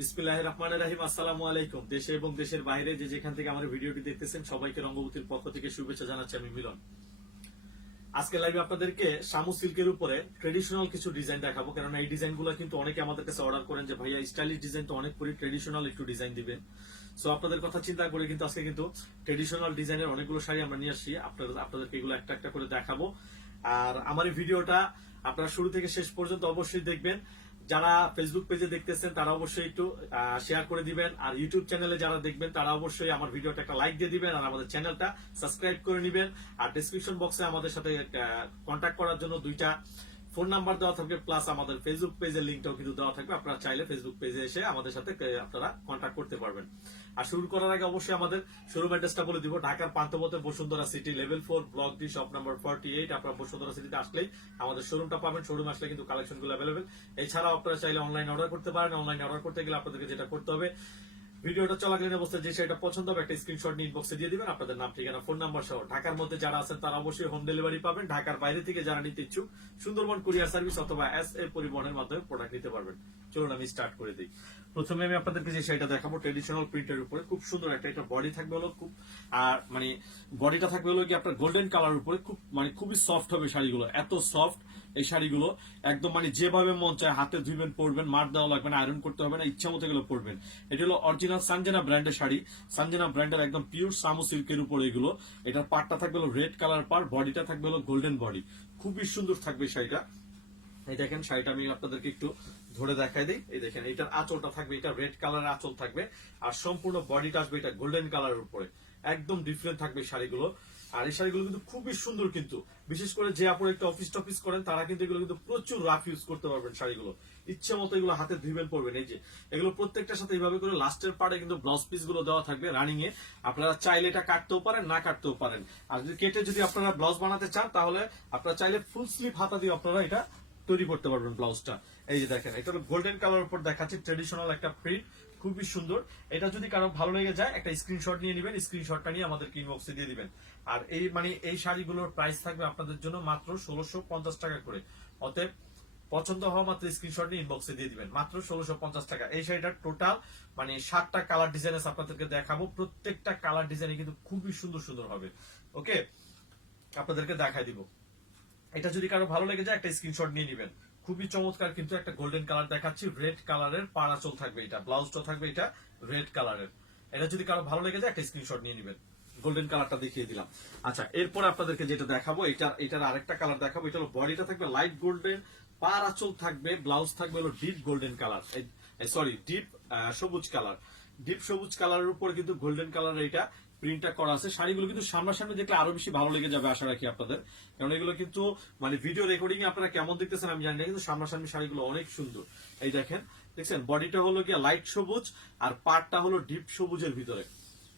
বিসমিল্লাহির রহমানির রহিম। আসসালামু আলাইকুম। দেশে এবং দেশের বাইরে যে যেখান থেকে আমার ভিডিওটি দেখতেছেন সবাইকে রঙ্গবতীর পক্ষ থেকে শুভেচ্ছা জানাচ্ছি আমি মিলন। আজকে লাইভে আপনাদেরকে শামু সিল্কের উপরে ট্রেডিশনাল কিছু ডিজাইন দেখাবো, কারণ এই ডিজাইনগুলো কিন্তু অনেকে আমাদের কাছে অর্ডার করেন যে ভাইয়া স্টাইলিশ ডিজাইন তো অনেক করি, ট্রেডিশনাল একটু ডিজাইন দিবেন। সো আপনাদের কথা চিন্তা করে কিন্তু আজকে কিন্তু ট্রেডিশনাল ডিজাইনের অনেকগুলো শাড়ি আমরা নিয়ে আসছি, আপনাদেরকে এগুলো একটা একটা করে দেখাবো। আর আমার এই ভিডিওটা আপনারা শুরু থেকে শেষ পর্যন্ত অবশ্যই দেখবেন। যারা ফেসবুক পেজে দেখতেছেন তারা অবশ্যই একটু শেয়ার করে দিবেন, আর ইউটিউব চ্যানেলে যারা দেখবেন তারা অবশ্যই আমার ভিডিওটা একটা লাইক দিয়ে দিবেন, আর আমাদের চ্যানেলটা সাবস্ক্রাইব করে নেবেন। আর ডেসক্রিপশন বক্সে আমাদের সাথে কন্ট্যাক্ট করার জন্য দুইটা ফোন নাম্বার দেওয়া থাকবে, প্লাস আমাদের ফেসবুক পেজের লিঙ্কটাও কিন্তু দেওয়া থাকবে। আপনারা চাইলে ফেসবুক পেজে এসে আমাদের সাথে আপনারা কন্ট্যাক্ট করতে পারবেন। আর শুরু করার আগে অবশ্যই আমাদের শোরুম অ্যাড্রেসটা বলে দিব। ঢাকার পান্থপথে Bashundhara City, level 4, block D, shop number 48। আপনারা বসুন্ধরা সিটিতে আসলেই আমাদের শোরুমটা পাবেন। শোরুম আসলে কিন্তু কালেকশনগুলো অ্যাভেলেবেল। এছাড়াও আপনারা চাইলে অনলাইন অর্ডার করতে পারেন। অনলাইন অর্ডার করতে গেলে আপনাদেরকে যেটা করতে হবে, ভিডিওটা চলাকালীন অবস্থায় যে সেটা পছন্দ হবে একটা স্ক্রিনশট নিয়ে ইনবক্সে দিয়ে দিবেন, আপনাদের নাম, ঠিকানা, ফোন নাম্বার সহ। ঢাকার মধ্যে যারা আছেন তারা অবশ্যই হোম ডেলিভারি পাবেন। ঢাকার বাইরে থেকে যারা নিতে ইচ্ছুক সুন্দরবন কুরিয়ার সার্ভিস অথবা SA পরিবহনের মাধ্যমে প্রোডাক্ট নিতে পারবেন। চলুন আমি স্টার্ট করে দিই। প্রথমে আমি আপনাদেরকে যে শাড়িটা দেখাবো ট্রেডিশনাল প্রিন্টের উপরে, খুব সুন্দর একটা, এটা বডি থাকবে হলো খুব, আর মানে বডিটা থাকবে হলো কি আপনার গোল্ডেন কালার উপরে, খুব মানে খুবই সফট হবে শাড়িগুলো, এত সফট এই শাড়িগুলো একদম মানে যেভাবে মন চায় হাতে ধুইবেন পরবেন, মার দেওয়া লাগবে না, আয়রন করতে হবে না, ইচ্ছা মতো এগুলো পরবেন। এটা হলো অরিজিনাল সানজানা ব্র্যান্ডের শাড়ি, সানজানা ব্র্যান্ডের একদম পিওর শামু সিল্কের উপর এগুলো। এটার পাটটা থাকবে হলো রেড কালার পার, বডিটা থাকবে হলো গোল্ডেন বডি, খুবই সুন্দর থাকবে শাড়িটা। এই দেখেন শাড়িটা আমি আপনাদেরকে একটু ধরে দেখাই দিই। এই দেখেন এটার আঁচলটা থাকবে, এটা রেড কালারের আঁচল থাকবে, আর সম্পূর্ণ বডিটা আসবে এটা গোল্ডেন কালারের উপরে, একদম ডিফারেন্ট থাকবে শাড়িগুলো। আর এই শাড়িগুলো কিন্তু খুবই সুন্দর, কিন্তু বিশেষ করে যে আপনারা একটু অফিস টফিস করেন তারা কিন্তু এগুলো কিন্তু প্রচুর রাফ ইউজ করতে পারবেন শাড়িগুলো, ইচ্ছে মতো এগুলো হাতে ধুইবেন পড়বেন। এই যে এগুলো প্রত্যেকটার সাথে এইভাবে করে লাস্টের পার্টে কিন্তু ব্লাউজ পিস গুলো দেওয়া থাকবে রানিং এ। আপনারা চাইলে এটা কাটতেও পারেন, না কাটতেও পারেন। আর যদি কেটে যদি আপনারা ব্লাউজ বানাতে চান তাহলে আপনারা চাইলে ফুল স্লিভ হাতা দিয়ে আপনারা এটা তৈরি করতে পারবেন ব্লাউজটা। এই যে দেখেন এটা হলো গোল্ডেন কালার উপর দেখাচ্ছি, ট্রেডিশনাল একটা প্রিন্ট, খুবই সুন্দর। এটা যদি কারো ভালো লেগে যায় একটা স্ক্রিনশট নিয়ে নেবেন, স্ক্রিনশটটা নিয়ে আমাদেরকে ইনবক্সে দিয়ে দিবেন। আর এই মানে এই শাড়িগুলোর প্রাইস থাকবে আপনাদের জন্য মাত্র 1650 টাকা করে। অতএব পছন্দ হওয়া মাত্র স্ক্রিনশট নিয়ে ইনবক্সে দিয়ে দিবেন, মাত্র 1650 টাকা। এই শাড়িটার টোটাল মানে 7টা কালার ডিজাইন আপনাদেরকে দেখাবো, প্রত্যেকটা কালার ডিজাইনে কিন্তু খুবই সুন্দর সুন্দর হবে। ওকে, আপনাদেরকে দেখাই দিব। এটা যদি কারো ভালো লেগে যায় একটা স্ক্রিনশট নিয়ে নেবেন, খুবই চমৎকার। কিন্তু একটা গোল্ডেন কালার দেখাচ্ছি, রেড কালারের পাড়াচল থাকবে, এটা ব্লাউজটা থাকবে এটা রেড কালারের। এটা যদি কারো ভালো লেগে যায় একটা স্ক্রিনশট নিয়ে নেবেন। গোল্ডেন কালারটা দেখিয়ে দিলাম। আচ্ছা, এরপর আপনাদেরকে যেটা দেখাবো, এটার আরেকটা কালার দেখাবো। এটা হলো বডিটা থাকবে লাইট গোল্ডেন, পাড়াচল থাকবে, ব্লাউজ থাকবে হলো deep golden colour, sorry deep সবুজ কালার। ডিপ সবুজ কালারের উপর কিন্তু গোল্ডেন কালার এটা প্রিন্টটা করা আছে। শাড়িগুলো কিন্তু সামনাসামনি দেখলে আরো বেশি ভালো লেগে যাবে আশা রাখি আপনাদের, কারণ এগুলো কিন্তু মানে ভিডিও রেকর্ডিং এ আপনারা কেমন দেখতেছেন আমি জানি না, কিন্তু সামনাসামনি শাড়িগুলো অনেক সুন্দর। এই দেখেন, দেখছেন বডিটা হলো গিয়ে লাইট সবুজ আর পাটটা হলো ডিপ সবুজের ভিতরে,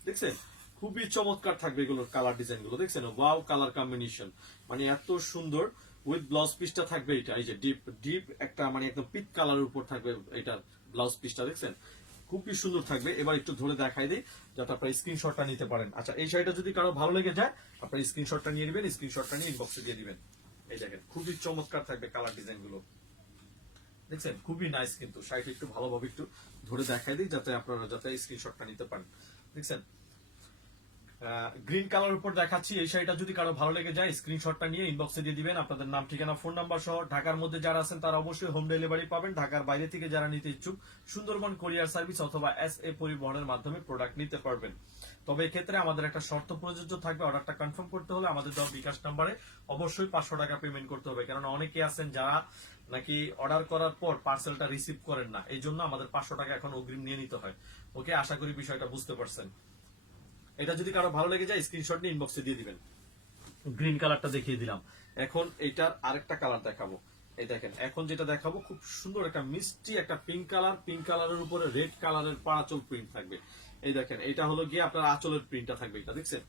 দেখছেন খুবই চমৎকার থাকবে এগুলোর কালার ডিজাইন গুলো। দেখছেন ওয়াও কালার কম্বিনেশন, মানে এত সুন্দর। উইথ ব্লাউজ পিসটা থাকবে এটা, এই যে ডিপ ডিপ একটা মানে একদম পিট কালারের উপর থাকবে এটার ব্লাউজ পিসটা, দেখছেন খুবই সুন্দর থাকবে। এবার একটু ধরে দেখাই দিই যাতে আপনার স্ক্রিনশটটা নিতে পারেন। আচ্ছা, এই শাড়িটা যদি কারো ভালো লেগে যায় আপনার স্ক্রিনশটটা নিয়ে নেবেন, স্ক্রিনশটটা নিয়ে ইনবক্সে দিয়ে দিবেন। এই দেখেন খুবই চমৎকার থাকবে কালার ডিজাইন গুলো, দেখছেন খুবই নাইস। কিন্তু শাড়িটা একটু ভালোভাবে একটু ধরে দেখাই দিই যাতে আপনারা যাতে স্ক্রিনশটটা নিতে পারেন। দেখছেন গ্রিন কালার উপর দেখাচ্ছি, এই শাড়িটা যদি কারো ভালো লেগে যায় স্ক্রিনশটটা নিয়ে ইনবক্সে দিয়ে দিবেন, আপনাদের নাম, ঠিকানা, ফোন নাম্বার সহ। ঢাকার মধ্যে যারা আছেন তারা অবশ্যই হোম ডেলিভারি পাবেন। ঢাকার বাইরে থেকে যারা নিতে ইচ্ছুক সুন্দরবন কুরিয়ার সার্ভিস অথবা SA পরিবহনের মাধ্যমে প্রোডাক্ট নিতে পারবেন। তবে এক্ষেত্রে আমাদের একটা শর্ত প্রযোজ্য থাকবে, অর্ডারটা কনফার্ম করতে হলে আমাদের দেওয়া বিকাশ নাম্বারে অবশ্যই 500 টাকা পেমেন্ট করতে হবে, কারণ অনেকে আছেন যারা নাকি অর্ডার করার পর পার্সেলটা রিসিভ করেন না, এই জন্য আমাদের 500 টাকা এখন অগ্রিম নিয়ে নিতে হয়। ওকে, আশা করি বিষয়টা বুঝতে পারছেন। এটা যদি কারো ভালো লেগে যায় স্ক্রিনশট নিয়ে ইনবক্সে দিয়ে দিবেন। গ্রিন কালারটা দেখিয়ে দিলাম। এখন এটার আরেকটা কালার দেখাবো। এই দেখেন এখন যেটা দেখাবো খুব সুন্দর একটা মিষ্টি একটা পিঙ্ক কালার, পিঙ্ক কালারের উপরে রেড কালারের পাঁচল প্রিন্ট থাকবে। এই দেখেন এটা হলো গিয়ে আপনার আঁচলের প্রিন্টটা থাকবে, এটা দেখছেন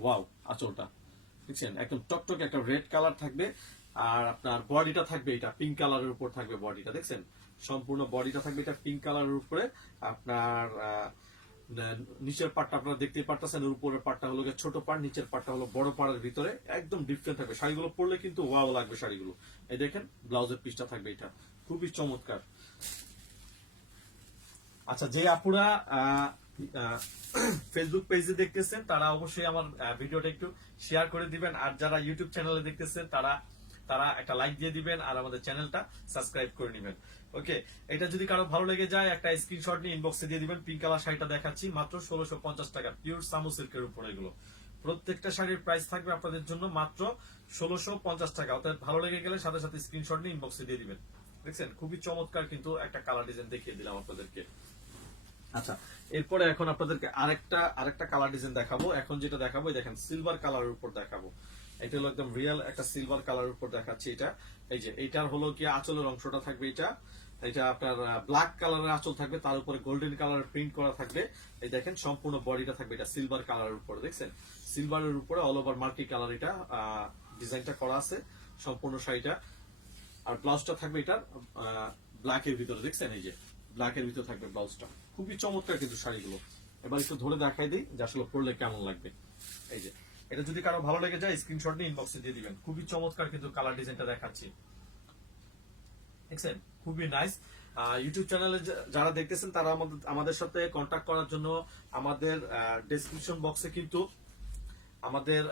ওয়াও আঁচলটা, দেখছেন একদম টকটকে একটা রেড কালার থাকবে। আর আপনার বডিটা থাকবে এটা পিঙ্ক কালারের উপর থাকবে, বডিটা দেখছেন সম্পূর্ণ বডিটা থাকবে এটা পিঙ্ক কালারের উপরে। আপনার নিচের পাটটা আপনারা দেখতে পারতেছেন, উপরের পাটটা হলো ছোট পাট, নিচের পাটটা হলো বড় পাড়ের ভিতরে, একদম ডিফারেন্ট থাকবে। শাড়িগুলো পরলে কিন্তু ওয়াও লাগবে শাড়িগুলো। এই দেখেন ব্লাউজের পিসটা থাকবে এটা, খুবই চমৎকার। আচ্ছা, যে আপুরা ফেসবুক পেজে দেখতেছেন তারা অবশ্যই আমার ভিডিওটা একটু শেয়ার করে দিবেন, আর যারা ইউটিউব চ্যানেলে দেখতেছেন তারা তারা একটা লাইক দিয়ে দিবেন আর আমাদের চ্যানেলটা সাবস্ক্রাইব করে নেবেন। ওকে, এটা যদি কারো ভালো লেগে যায় একটা স্ক্রিনশট নিয়ে ইনবক্সে দিয়ে দিবেন। পিঙ্ক কালার শাড়িটা দেখাচ্ছি, মাত্র 1650 টাকা, পিওর সামু সিল্কের উপর এগুলো। প্রত্যেকটা শাড়ির প্রাইস থাকবে আপনাদের জন্য মাত্র 1650 টাকা। অর্থাৎ ভালো লেগে গেলে সাথে সাথে স্ক্রিনশট নিয়ে ইনবক্সে দিয়ে দিবেন। দেখছেন, খুবই চমৎকার কিন্তু একটা কালার ডিজাইন দেখিয়ে দিলাম আপনাদেরকে। আচ্ছা, এরপরে এখন আপনাদেরকে আরেকটা কালার ডিজাইন দেখাবো। এখন যেটা দেখাবো দেখেন সিলভার কালারের উপর দেখাবো। এটা হলো একদম রিয়েল একটা সিলভার কালারের উপর দেখাচ্ছি। এটা এই যে এইটার হলো কি আঁচলের অংশটা থাকবে, এটা আপনার ব্ল্যাক কালারের আঁচল থাকবে, তার উপরে গোল্ডেন কালারের প্রিন্ট করা থাকবে। এই দেখেন সম্পূর্ণ বডিটা থাকবে এটা সিলভার কালারের উপরে। দেখছেন, সিলভারের উপরে অল ওভার মাল্টি কালার এটা ডিজাইনটা করা আছে সম্পূর্ণ শাড়িটা। আর ব্লাউজটা থাকবে এটা ব্ল্যাকের ভিতরে। দেখছেন, এই যে ব্ল্যাকের ভিতরে থাকবে ব্লাউজটা। খুবই চমৎকার কিন্তু শাড়িগুলো। এবার একটু ধরে দেখাই দিই যে আসলে পরলে কেমন লাগবে। এই যে এটা যদি কারো ভালো লেগে যায় স্ক্রিনশট নিয়ে ইনবক্সে দিয়ে দিবেন। খুবই চমৎকার কিন্তু কালার ডিজাইনটা দেখাচ্ছি। দেখছেন, খুবই নাইস। ইউটিউব চ্যানেলে যারা দেখতেছেন তারা আমাদের সাথে কন্ট্যাক্ট করার জন্য আমাদের ডেসক্রিপশন বক্সে কিন্তু আমাদের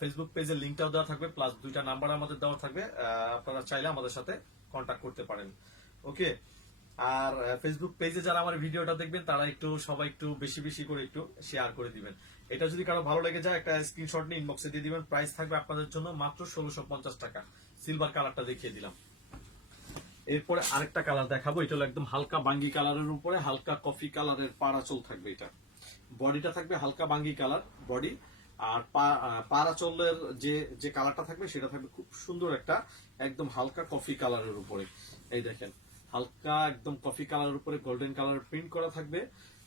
ফেসবুক পেজের লিংকটাও দেওয়া থাকবে, প্লাস 2টা নাম্বার আমাদের দেওয়া থাকবে। আপনারা চাইলে আমাদের সাথে কন্ট্যাক্ট করতে পারেন। ওকে, আর ফেসবুক পেজে যারা আমার ভিডিওটা দেখবেন তারা সবাই একটু বেশি বেশি করে একটু শেয়ার করে দিবেন। এটা যদি কারো ভালো লেগে যায় একটা স্ক্রিনশট নিয়ে ইনবক্সে দিয়ে দিবেন। প্রাইস থাকবে আপনাদের জন্য মাত্র 1650 টাকা। সিলভার কালারটা দেখিয়ে দিলাম। এরপরে আরেকটা কালার দেখাবো। এটা হলো একদম হালকা বাঙ্গি কালারের উপরে হালকা কফি কালারের পাড়াচল থাকবে। এটা বডিটা থাকবে হালকা বাঙ্গি কালার বডি, আর পাড়াচলের যে কালারটা থাকবে সেটা থাকবে খুব সুন্দর একটা একদম হালকা কফি কালারের উপরে। এই দেখেন, হালকা একদম কফি কালারের উপরে গোল্ডেন কালার প্রিন্ট করা থাকবে,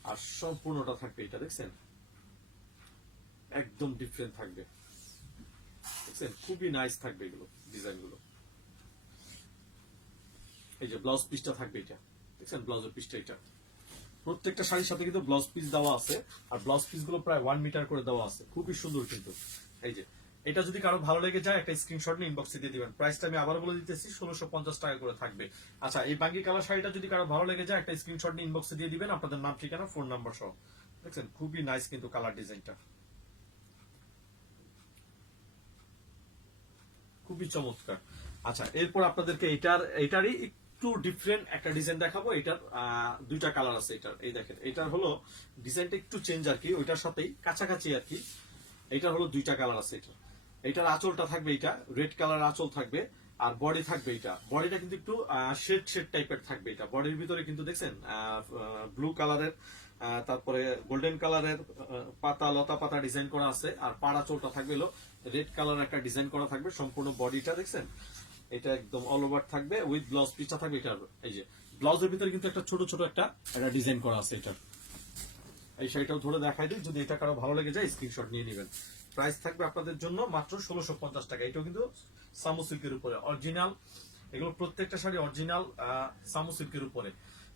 আর সম্পূর্ণটা থাকবে এটা। দেখছেন, একদম ডিফারেন্ট থাকবে। দেখছেন, খুবই নাইস থাকবে এগুলো ডিজাইন গুলো। এই যে ব্লাউজ পিসটা থাকবে এটা। দেখছেন, ব্লাউজের পিসটা এটা প্রত্যেকটা শাড়ির সাথে কিন্তু ব্লাউজ পিস দেওয়া আছে, আর ব্লাউজ পিস গুলো প্রায় 1 মিটার করে দেওয়া আছে। খুবই সুন্দর কিন্তু। এই যে এটা যদি কারো ভালো লেগে যায় একটা স্ক্রিনশট নিয়ে ইনবক্সে দিয়ে দিবেন। প্রাইসটা আমি আবার বলে দিতেছি, 1650 টাকা করে থাকবে। আচ্ছা, এই বাঙ্গি কালার শাড়িটা যদি কারো ভালো লেগে যায় একটা স্ক্রিনশট নিয়ে ইনবক্সে দিয়ে দিবেন আপনাদের নাম, ঠিকানা, ফোন নাম্বার সহ। দেখছেন, খুবই নাইস কিন্তু কালার ডিজাইনটা, খুবই চমৎকার। আচ্ছা, এরপর আপনাদেরকে এটারই একটু ডিফারেন্ট একটা ডিজাইন দেখাবো। এটার 2টা কালার আছে। এটার এই দেখেন, এটার হলো ডিজাইনটা একটু চেঞ্জ আর কি, ওইটার সাথেই কাছাকাছি আর কি। এটার হলো 2টা কালার আছে। এটার আঁচলটা থাকবে এটা রেড কালার আঁচল থাকবে, আর বডি থাকবে এটা। বডিটা কিন্তু একটু শেড টাইপের থাকবে এটা। বডির ভিতরে কিন্তু দেখছেন ব্লু কালারের, তারপরে গোল্ডেন কালারের লতা পাতা ডিজাইন করা আছে, আর পাড়া চোলটা থাকবে হলো রেড কালার একটা ডিজাইন করা থাকবে। সম্পূর্ণ বডিটা দেখছেন, এটা একদম অল ওভার থাকবে উইথ ব্লাউজ পিসটা থাকবে এটার। এই যে ব্লাউজের ভিতরে কিন্তু একটা ছোট ছোট একটা ডিজাইন করা আছে এটার। এই শাড়িটাও ধরে দেখাই দিই, যদি এটা কারো ভালো লেগে যায় স্ক্রিনশট নিয়ে নেবেন। প্রাইস থাকবে আপনাদের জন্য মাত্র 1650 টাকা। এটাও কিন্তু সামু সিল্কের উপরে অরিজিনাল। এগুলো প্রত্যেকটা শাড়ি অরিজিনাল সামু সিল্কের উপরে।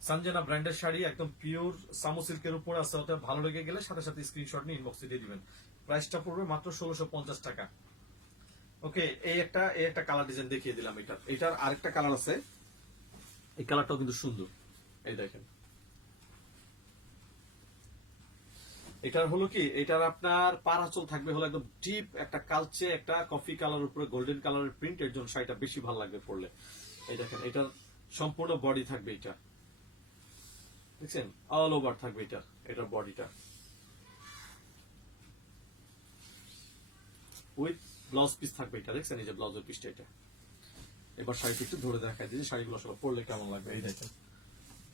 সঞ্জনা ব্র্যান্ডের শাড়ি একদম পিওর সামু সিল্কের উপরে আছে। ওটা ভালো লেগে গেলে সাথে সাথে স্ক্রিনশট নিয়ে ইনবক্সে দিয়ে দিবেন। প্রাইসটা পড়বে মাত্র 1650 টাকা। ওকে, এই একটা কালার ডিজাইন দেখিয়ে দিলাম। এটার আরেকটা কালার আছে, এই কালারটাও কিন্তু সুন্দর। এই দেখেন, এটার হলো কি, এটার আপনার পাড়াচল থাকবে হলো একদম ডিপ একটা কালচে একটা কফি কালার উপরে গোল্ডেন কালারের প্রিন্ট। এর জন্য শাড়িটা বেশি ভালো লাগবে পরলে। এই দেখেন, এটার সম্পূর্ণ বডি থাকবে এটা। দেখছেন, অল ওভার থাকবে এটার বডিটা উইথ ব্লাউজ পিস থাকবে এটা। দেখছেন, এই যে ব্লাউজের পিসটা এটা। এবার শাড়িটা একটু ধরে দেখাই দিয়েছি শাড়িগুলো আসলে পরলে কেমন লাগবে। এই দেখেন,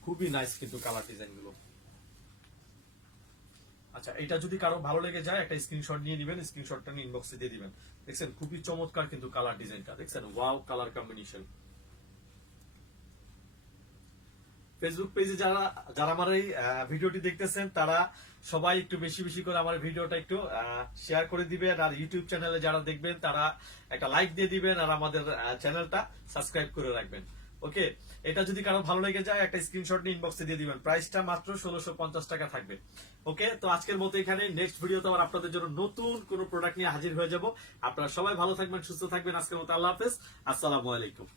খুবই নাইস কিন্তু কালার ডিজাইন গুলো। আচ্ছা, এটা যদি কারো ভালো লেগে যায় একটা স্ক্রিনশট নিয়ে নেবেন। স্ক্রিনশটটা নিয়ে ইনবক্সে দিয়ে দিবেন। দেখছেন, খুবই চমৎকার কিন্তু কালার ডিজাইনটা। দেখছেন, ওয়াও কালার কম্বিনেশন। ফেসবুক পেজে যারা আমার এই ভিডিওটি দেখতেছেন তারা সবাই একটু বেশি বেশি করে আমার ভিডিওটা একটু শেয়ার করে দিবেন, আর ইউটিউব চ্যানেলে যারা দেখবেন তারা একটা লাইক দিয়ে দিবেন, আর আমাদের চ্যানেলটা সাবস্ক্রাইব করে রাখবেন। ওকে, এটা যদি কারো ভালো লেগে যায় একটা স্ক্রিনশট নিয়ে ইনবক্সে দিয়ে দিবেন। প্রাইসটা মাত্র 1650 টাকা থাকবে। ওকে, তো আজকের মতো এখানে। নেক্সট ভিডিওতে আবার আপনাদের জন্য নতুন কোনো প্রোডাক্ট নিয়ে হাজির হয়ে যাব। আপনারা সবাই ভালো থাকবেন, সুস্থ থাকবেন। আজকের মতো আল্লাহ হাফেজ, আসসালামু আলাইকুম।